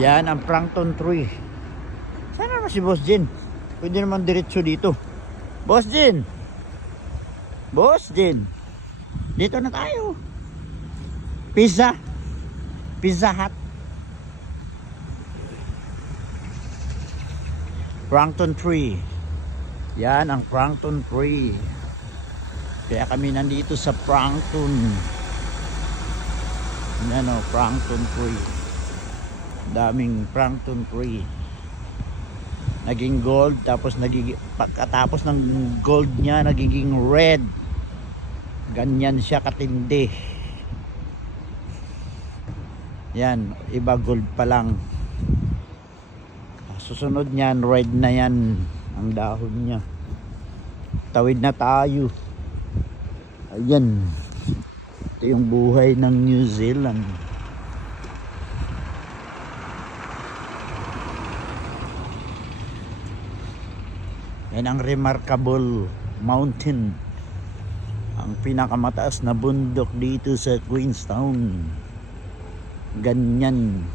Yan ang plankton tree. Sana naman si Boss Jin? Pwede naman diretso dito. Boss Jin! Boss Jin! Dito na tayo. Pizza Hut. Plankton tree. Yan ang plankton tree. Kaya kami nandito sa plankton. Yan o, plankton tree. Daming plankton tree. Naging gold, tapos pagkatapos ng gold niya nagiging red. Ganyan siya katindi. Yan, iba gold pa lang. Susunod niyan, red na yan ang dahon niya. Tawid na tayo. Ayan. Ito yung buhay ng New Zealand. Yan ang remarkable mountain. Ang pinakamataas na bundok dito sa Queenstown. Ganyan.